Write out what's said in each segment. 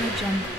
Audio Jungle.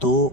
2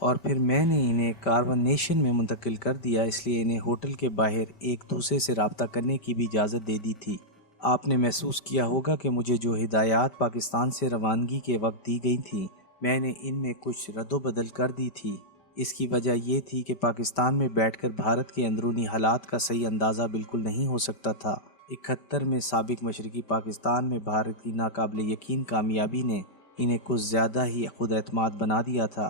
اور پھر میں نے انہیں کارون نیشن میں منتقل کر دیا، اس لیے انہیں ہوٹل کے باہر ایک دوسرے سے رابطہ کرنے کی بھی اجازت دے دی تھی۔ آپ نے محسوس کیا ہوگا کہ مجھے جو ہدایات پاکستان سے روانگی کے وقت دی گئی تھیں، میں نے ان میں کچھ رد و بدل کر دی تھی۔ اس کی وجہ یہ تھی کہ پاکستان میں بیٹھ کر بھارت کے اندرونی حالات کا صحیح اندازہ بالکل نہیں ہو سکتا تھا۔ 71 میں سابق مشرقی پاکستان میں بھارت کی ناقابل یقین کامیابی نے انہیں کچھ زیادہ ہی خود اعتماد بنا دیا تھا۔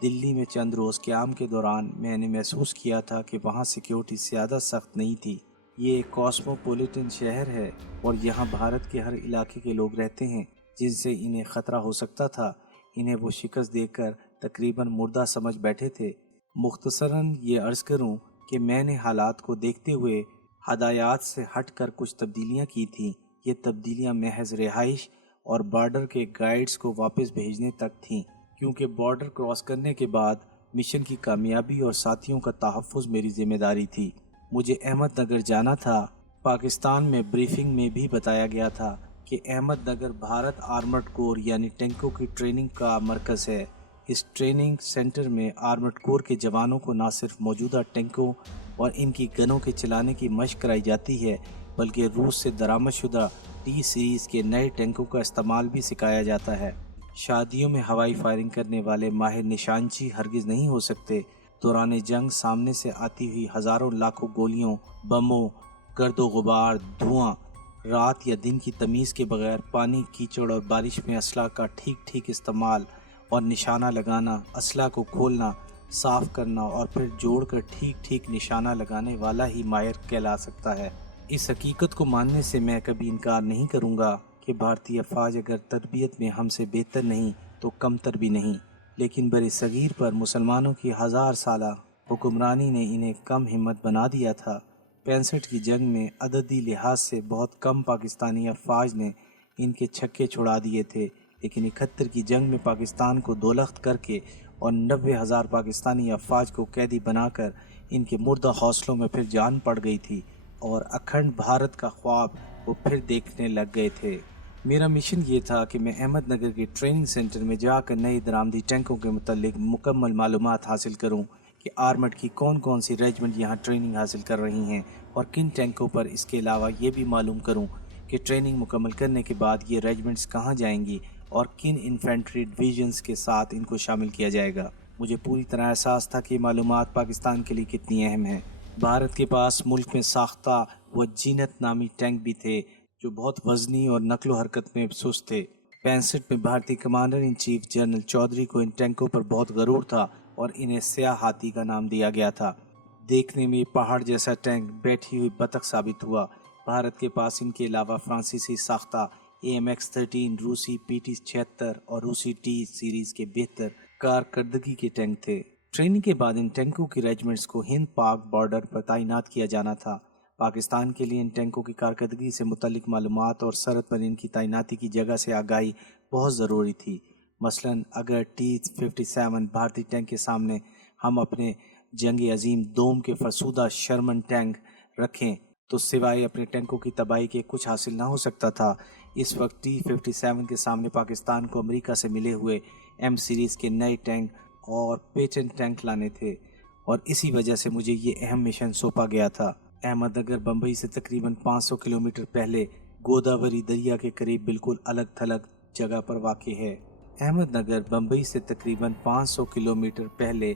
دلی میں چند روز قیام کے دوران میں نے محسوس کیا تھا کہ وہاں سیکیورٹی زیادہ سخت نہیں تھی۔ یہ ایک کاسموپولیٹن شہر ہے اور یہاں بھارت کے ہر علاقے کے لوگ رہتے ہیں جن سے انہیں خطرہ ہو سکتا تھا۔ انہیں وہ شکست دے کر تقریباً مردہ سمجھ بیٹھے تھے۔ مختصراً یہ عرض کروں کہ میں نے حالات کو دیکھتے ہوئے ہدایات سے ہٹ کر کچھ تبدیلیاں کی تھیں۔ یہ تبدیلیاں محض رہائش اور بارڈر کے گائیڈز کو واپس بھیجنے تک تھیں، کیونکہ بارڈر کراس کرنے کے بعد مشن کی کامیابی اور ساتھیوں کا تحفظ میری ذمہ داری تھی۔ مجھے احمد نگر جانا تھا۔ پاکستان میں بریفنگ میں بھی بتایا گیا تھا کہ احمد نگر بھارت آرمرڈ کور یعنی ٹینکوں کی ٹریننگ کا مرکز ہے۔ اس ٹریننگ سینٹر میں آرمرڈ کور کے جوانوں کو نہ صرف موجودہ ٹینکوں اور ان کی گنوں کے چلانے کی مشق کرائی جاتی ہے، بلکہ روس سے درآمد شدہ ٹی سیریز کے نئے ٹینکوں کا استعمال بھی سکھایا جاتا ہے۔ شادیوں میں ہوائی فائرنگ کرنے والے ماہر نشانچی ہرگز نہیں ہو سکتے۔ دوران جنگ سامنے سے آتی ہوئی ہزاروں لاکھوں گولیوں، بموں، گرد و غبار، دھواں، رات یا دن کی تمیز کے بغیر پانی، کیچڑ اور بارش میں اسلحہ کا ٹھیک استعمال اور نشانہ لگانا، اسلحہ کو کھولنا، صاف کرنا اور پھر جوڑ کر ٹھیک نشانہ لگانے والا ہی ماہر کہلا سکتا ہے۔ اس حقیقت کو ماننے سے میں کبھی انکار نہیں کروں گا کہ بھارتی افواج اگر تربیت میں ہم سے بہتر نہیں تو کمتر بھی نہیں، لیکن بر صغیر پر مسلمانوں کی 1000 سالہ حکمرانی نے انہیں کم ہمت بنا دیا تھا۔ 65 کی جنگ میں عددی لحاظ سے بہت کم پاکستانی افواج نے ان کے چھکے چھڑا دیے تھے، لیکن 71 کی جنگ میں پاکستان کو دولخت کر کے اور 90,000 پاکستانی افواج کو قیدی بنا کر ان کے مردہ حوصلوں میں پھر جان پڑ گئی تھی اور اکھنڈ بھارت کا خواب وہ پھر دیکھنے لگ گئے تھے۔ میرا مشن یہ تھا کہ میں احمد نگر کے ٹریننگ سینٹر میں جا کر نئے درآمدی ٹینکوں کے متعلق مکمل معلومات حاصل کروں کہ آرمڈ کی کون سی ریجمنٹ یہاں ٹریننگ حاصل کر رہی ہیں اور کن ٹینکوں پر۔ اس کے علاوہ یہ بھی معلوم کروں کہ ٹریننگ مکمل کرنے کے بعد یہ ریجمنٹس کہاں جائیں گی اور کن انفینٹری ڈویژنز کے ساتھ ان کو شامل کیا جائے گا۔ مجھے پوری طرح احساس تھا کہ یہ معلومات پاکستان کے لیے کتنی اہم ہیں۔ بھارت کے پاس ملک میں ساختہ و جینت نامی ٹینک بھی تھے جو بہت وزنی اور نقل و حرکت میں سست تھے۔ 65 میں بھارتی commander in chief general Chaudhry کو ان ٹینکوں پر بہت غرور تھا اور انہیں سیاہ ہاتھی کا نام دیا گیا تھا۔ دیکھنے میں پہاڑ جیسا ٹینک بیٹھی ہوئی بطخ ثابت ہوا۔ بھارت کے پاس ان کے علاوہ فرانسیسی ساختہ AMX-13، روسی PT-76 اور روسی T سیریز کے بہتر کارکردگی کے ٹینک تھے۔ ٹریننگ کے بعد ان ٹینکوں کی ریجمنٹس کو ہند پاک بارڈر پر تعینات کیا جانا تھا۔ پاکستان کے لیے ان ٹینکوں کی کارکردگی سے متعلق معلومات اور سرحد پر ان کی تعیناتی کی جگہ سے آگاہی بہت ضروری تھی۔ مثلاً اگر T-57 بھارتی ٹینک کے سامنے ہم اپنے جنگ عظیم دوم کے فرسودہ شرمن ٹینک رکھیں تو سوائے اپنے ٹینکوں کی تباہی کے کچھ حاصل نہ ہو سکتا تھا۔ اس وقت T-57 کے سامنے پاکستان کو امریکہ سے ملے ہوئے M سیریز کے نئے ٹینک اور پیٹنٹ ٹینک لانے تھے، اور اسی وجہ سے مجھے یہ اہم مشن سونپا گیا تھا۔ احمد نگر بمبئی سے تقریباً 500 کلومیٹر پہلے گوداوری دریا کے قریب بالکل الگ تھلگ جگہ پر واقع ہے۔ احمد نگر بمبئی سے تقریباً 500 کلومیٹر پہلے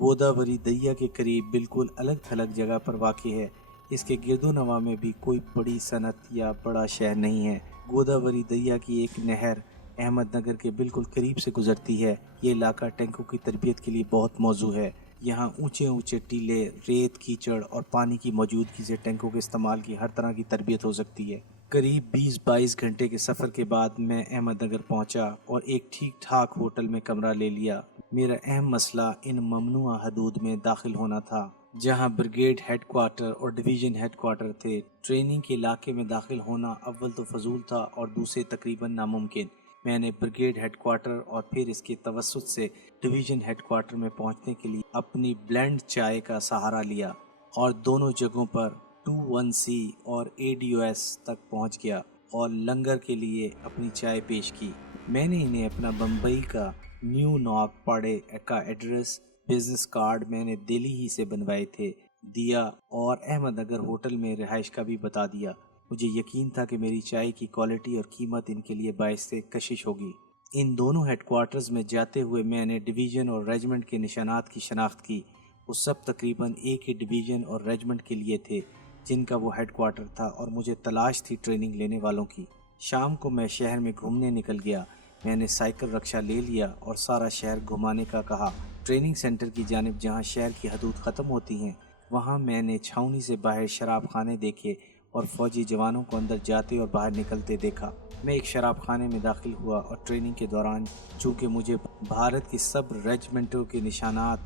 گوداوری دریا کے قریب بالکل الگ تھلگ جگہ پر واقع ہے۔ اس کے گرد و نواح میں بھی کوئی بڑی صنعت یا بڑا شہر نہیں ہے۔ گوداوری دریا کی ایک نہر احمد نگر کے بالکل قریب سے گزرتی ہے۔ یہ علاقہ ٹینکوں کی تربیت کے لیے بہت موزوں ہے۔ یہاں اونچے ٹیلے، ریت، کیچڑ اور پانی کی موجودگی سے ٹینکوں کے استعمال کی ہر طرح کی تربیت ہو سکتی ہے۔ قریب 20-22 گھنٹے کے سفر کے بعد میں احمد نگر پہنچا اور ایک ٹھیک ٹھاک ہوٹل میں کمرہ لے لیا۔ میرا اہم مسئلہ ان ممنوعہ حدود میں داخل ہونا تھا جہاں بریگیڈ ہیڈ کوارٹر اور ڈویژن ہیڈ کوارٹر تھے۔ ٹریننگ کے علاقے میں داخل ہونا اول تو فضول تھا اور دوسرے تقریباً ناممکن۔ میں نے بریگیڈ ہیڈ کوارٹر اور پھر اس کے توسط سے ڈویژن ہیڈ کوارٹر میں پہنچنے کے لیے اپنی بلینڈ چائے کا سہارا لیا اور دونوں جگہوں پر 21C اور ADOS تک پہنچ گیا اور لنگر کے لیے اپنی چائے پیش کی۔ میں نے انہیں اپنا بمبئی کا نیو نارک پاڑے کا ایڈریس، بزنس کارڈ میں نے دہلی ہی سے بنوائے تھے دیا، اور احمد نگر ہوٹل میں رہائش کا بھی بتا دیا۔ مجھے یقین تھا کہ میری چائے کی کوالٹی اور قیمت ان کے لیے باعث کشش ہوگی۔ ان دونوں ہیڈ کوارٹرز میں جاتے ہوئے میں نے ڈویژن اور ریجمنٹ کے نشانات کی شناخت کی۔ وہ سب تقریباً ایک ہی ڈویژن اور ریجمنٹ کے لیے تھے جن کا وہ ہیڈ کوارٹر تھا، اور مجھے تلاش تھی ٹریننگ لینے والوں کی۔ شام کو میں شہر میں گھومنے نکل گیا۔ میں نے سائیکل رکشہ لے لیا اور سارا شہر گھمانے کا کہا۔ ٹریننگ سینٹر کی جانب جہاں شہر کی حدود ختم ہوتی ہیں وہاں میں نے چھاؤنی سے باہر شراب خانے دیکھے اور فوجی جوانوں کو اندر جاتے اور باہر نکلتے دیکھا۔ میں ایک شراب خانے میں داخل ہوا اور ٹریننگ کے دوران چونکہ مجھے بھارت کی سب ریجمنٹوں کے نشانات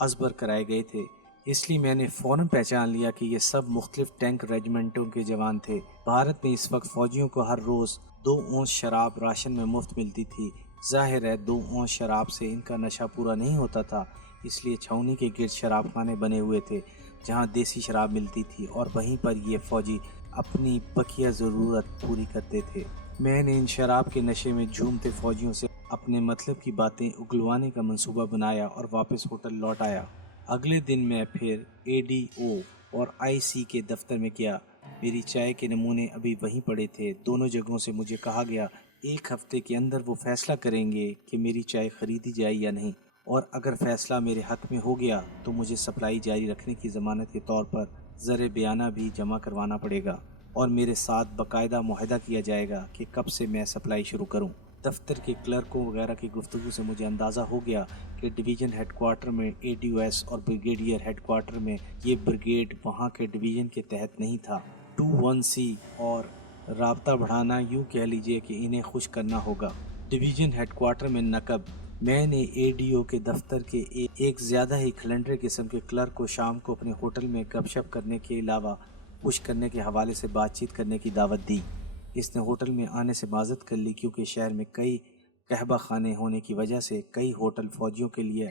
ازبر کرائے گئے تھے، اس لیے میں نے فوراً پہچان لیا کہ یہ سب مختلف ٹینک ریجمنٹوں کے جوان تھے۔ بھارت میں اس وقت فوجیوں کو ہر روز 2 اونس شراب راشن میں مفت ملتی تھی۔ ظاہر ہے 2 اونس شراب سے ان کا نشہ پورا نہیں ہوتا تھا، اس لیے چھاؤنی کے گرد شراب خانے بنے ہوئے تھے جہاں دیسی شراب ملتی تھی، اور وہیں پر یہ فوجی اپنی بقیہ ضرورت پوری کرتے تھے۔ میں نے ان شراب کے نشے میں جھومتے فوجیوں سے اپنے مطلب کی باتیں اگلوانے کا منصوبہ بنایا اور واپس ہوٹل لوٹ آیا۔ اگلے دن میں پھر اے ڈی او اور آئی سی کے دفتر میں گیا۔ میری چائے کے نمونے ابھی وہیں پڑے تھے۔ دونوں جگہوں سے مجھے کہا گیا 1 ہفتے کے اندر وہ فیصلہ کریں گے کہ میری چائے خریدی جائے یا نہیں، اور اگر فیصلہ میرے حق میں ہو گیا تو مجھے سپلائی جاری رکھنے کی ضمانت کے طور پر زر بیانہ بھی جمع کروانا پڑے گا، اور میرے ساتھ باقاعدہ معاہدہ کیا جائے گا کہ کب سے میں سپلائی شروع کروں۔ دفتر کے کلرکوں وغیرہ کی گفتگو سے مجھے اندازہ ہو گیا کہ ڈویژن ہیڈ کوارٹر میں اے ڈی او ایس اور بریگیڈیئر ہیڈ کوارٹر میں یہ بریگیڈ وہاں کے ڈویژن کے تحت نہیں تھا۔ 21C اور رابطہ بڑھانا، یوں کہہ لیجئے کہ انہیں خوش کرنا ہوگا۔ ڈویژن ہیڈ کوارٹر میں نقب میں نے اے ڈی او کے دفتر کے ایک زیادہ ہی کھلنڈرے قسم کے کلرک کو شام کو اپنے ہوٹل میں گپ شپ کرنے کے علاوہ خوش کرنے کے حوالے سے بات چیت کرنے کی دعوت دی۔ اس نے ہوٹل میں آنے سے معذرت کر لی کیونکہ شہر میں کئی قہبہ خانے ہونے کی وجہ سے کئی ہوٹل فوجیوں کے لیے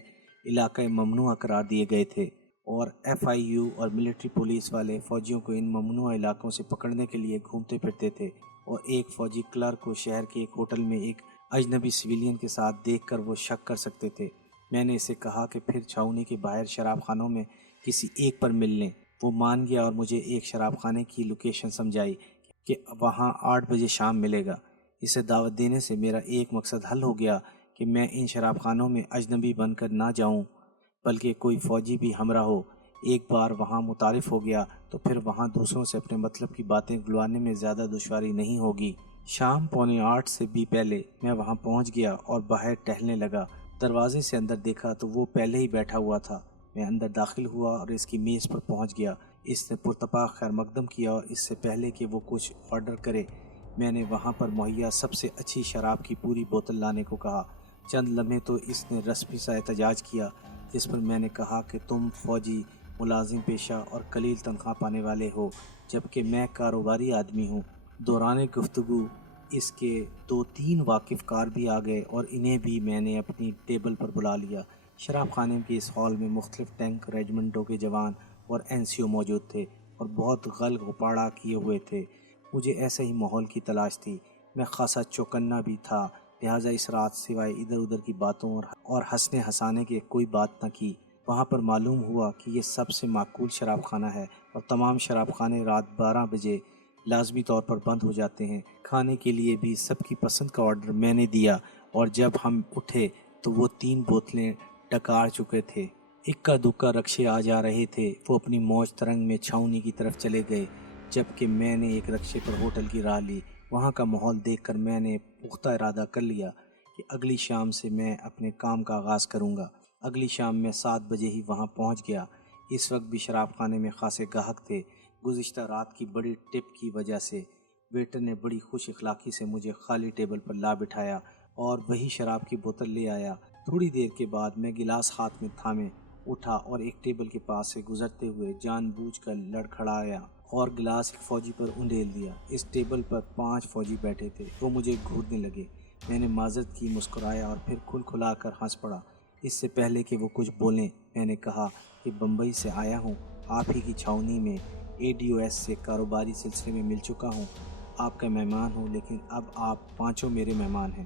علاقہ ممنوع قرار دیے گئے تھے، اور ایف آئی یو اور ملٹری پولیس والے فوجیوں کو ان ممنوع علاقوں سے پکڑنے کے لیے گھومتے پھرتے تھے، اور ایک فوجی کلرک کو شہر کے ایک ہوٹل میں ایک اجنبی سویلین کے ساتھ دیکھ کر وہ شک کر سکتے تھے۔ میں نے اسے کہا کہ پھر چھاؤنی کے باہر شراب خانوں میں کسی ایک پر مل لیں۔ وہ مان گیا اور مجھے ایک شراب خانے کی لوکیشن سمجھائی کہ وہاں 8 بجے شام ملے گا۔ اسے دعوت دینے سے میرا ایک مقصد حل ہو گیا کہ میں ان شراب خانوں میں اجنبی بن کر نہ جاؤں بلکہ کوئی فوجی بھی ہمراہ ہو۔ ایک بار وہاں متعارف ہو گیا تو پھر وہاں دوسروں سے اپنے مطلب کی باتیں گلوانے میں زیادہ دشواری نہیں ہوگی۔ شام 7:45 سے بھی پہلے میں وہاں پہنچ گیا اور باہر ٹہلنے لگا۔ دروازے سے اندر دیکھا تو وہ پہلے ہی بیٹھا ہوا تھا۔ میں اندر داخل ہوا اور اس کی میز پر پہنچ گیا۔ اس نے پرتپاک خیر مقدم کیا اور اس سے پہلے کہ وہ کچھ آرڈر کرے میں نے وہاں پر مہیا سب سے اچھی شراب کی پوری بوتل لانے کو کہا۔ چند لمحے تو اس نے رسمی سا احتجاج کیا، جس پر میں نے کہا کہ تم فوجی ملازم پیشہ اور قلیل تنخواہ پانے والے ہو جبکہ میں کاروباری آدمی ہوں۔ دوران گفتگو اس کے 2-3 واقف کار بھی آ گئے اور انہیں بھی میں نے اپنی ٹیبل پر بلا لیا۔ شراب خانے کے اس ہال میں مختلف ٹینک ریجمنٹوں کے جوان اور این سی او موجود تھے اور بہت غل غپاڑا کیے ہوئے تھے۔ مجھے ایسے ہی ماحول کی تلاش تھی۔ میں خاصا چوکنا بھی تھا، لہٰذا اس رات سوائے ادھر ادھر کی باتوں اور ہنسنے ہنسانے کے کوئی بات نہ کی۔ وہاں پر معلوم ہوا کہ یہ سب سے معقول شراب خانہ ہے اور تمام شراب خانے رات 12 بجے لازمی طور پر بند ہو جاتے ہیں۔ کھانے کے لیے بھی سب کی پسند کا آرڈر میں نے دیا اور جب ہم اٹھے تو وہ 3 بوتلیں ڈکار چکے تھے۔ اکا دکا رکشے آ جا رہے تھے۔ وہ اپنی موج ترنگ میں چھاؤنی کی طرف چلے گئے جبکہ میں نے ایک رکشے پر ہوٹل کی راہ لی۔ وہاں کا ماحول دیکھ کر میں نے پختہ ارادہ کر لیا کہ اگلی شام سے میں اپنے کام کا آغاز کروں گا۔ اگلی شام میں 7 بجے ہی وہاں پہنچ گیا۔ اس وقت بھی شراب خانے میں خاصے گاہک تھے۔ گزشتہ رات کی بڑی ٹپ کی وجہ سے ویٹر نے بڑی خوش اخلاقی سے مجھے خالی ٹیبل پر لا بٹھایا اور وہی شراب کی بوتل لے آیا۔ تھوڑی دیر کے بعد میں گلاس ہاتھ میں تھامے اٹھا اور ایک ٹیبل کے پاس سے گزرتے ہوئے جان بوجھ کر لڑکھڑایا اور گلاس ایک فوجی پر انڈیل دیا۔ اس ٹیبل پر 5 فوجی بیٹھے تھے۔ وہ مجھے گھورنے لگے۔ میں نے معذرت کی، مسکرایا اور پھر کھل کھلا کر ہنس پڑا۔ اس سے پہلے کہ وہ کچھ بولیں میں نے کہا کہ بمبئی سے آیا ہوں، آپ ہی کی چھاؤنی میں اے ڈی او ایس سے کاروباری سلسلے میں مل چکا ہوں، آپ کا مہمان ہوں، لیکن اب آپ 5 میرے مہمان ہیں۔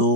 2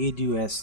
ADOS